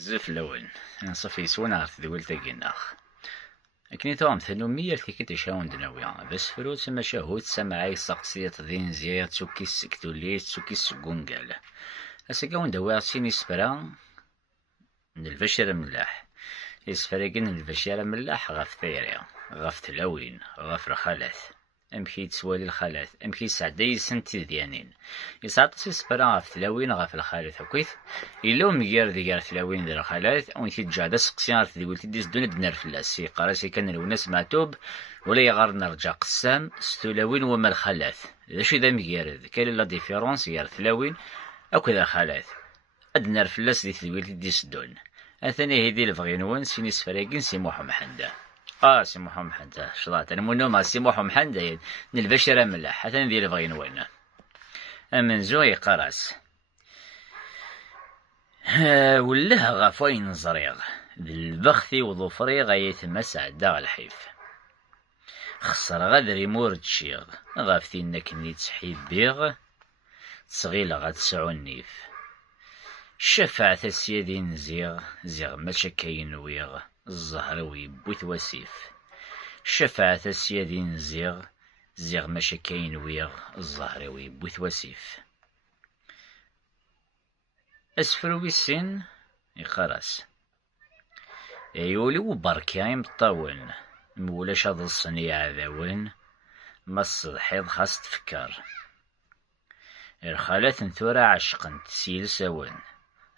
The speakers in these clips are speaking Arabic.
بزاف اللون نصف يسوان غير تدويلتاكي ناخ أكني توام ثنومية كي تشاون دناويا بس فروت ماشا هو تسمعي سقسية دين زيادة تسوكي السكتولي تسوكي السكونقال أساكاون دواع سيني سفرا من البشر ملاح يسفراكين البشر ملاح غاف ثيريا غاف تلاوين غاف رخالات أمكي تسوالي الخالات أمكي سعدي سنتي ديانين يسعطس يسفرا غاف تلاوين غاف الخالات هكويت إلا ميار ديال تلاوين ديال الخالات أو نتي تجعد سقسيان تديولتي ديس دون دنار فلاسي قراسي كان الوناس معتوب ولا يغار نرجع قسام ستلاوين وما الخالات إذا شي ذا ميار كاين لا ديفيرونس يار تلاوين أو كذا خالات أدنار فلاس دي تدويلتي ديس دون أثني هيدي الفغينوان سيني سفراكين سي محمد سي محمد شلاط انا منو مع سي محمد البشر ملاح حتى ندير الفغينوان من زوي قراس وله غفاين زريغ بالبختي وظفري غيثما سعدا الحيف خسر غادر يمور تشيغ غافتين كني تسحيب بيغ صغيلة غاد تسعو النيف شفعة السيادين زيغ ماشا كاين ويغ الزهر ويبوث وسيف شفعة السيادين زيغ ماشا كاين ويغ الزهر ويبوث وسيف أسفرو السن يقرس يولي وبركاي مطاون مولاش هاد الصنيع ذاون ما الصدحيض خاص تفكر الخالات نثورا عشقن تسيل سوان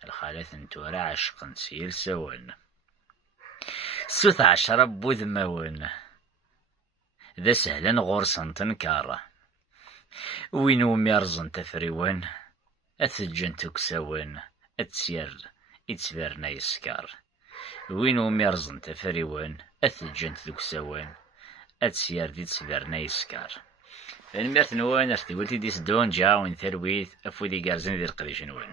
الخالات نثورا عشقن تسيل سوان سوث عشرة بوذ ماون ذا سهلا غورسن تنكارة وينو ميرزن تفريوان أثجن تكساوان أتسير إتسفرنا يسكار وينو ميرزن تفريوان أثجن تكساوان أتسير دي تسفرنا يسكار الميرت نوان أرتي ولتي ديس دون جاون ثرويث أفودي قارزين ذي القريش نوان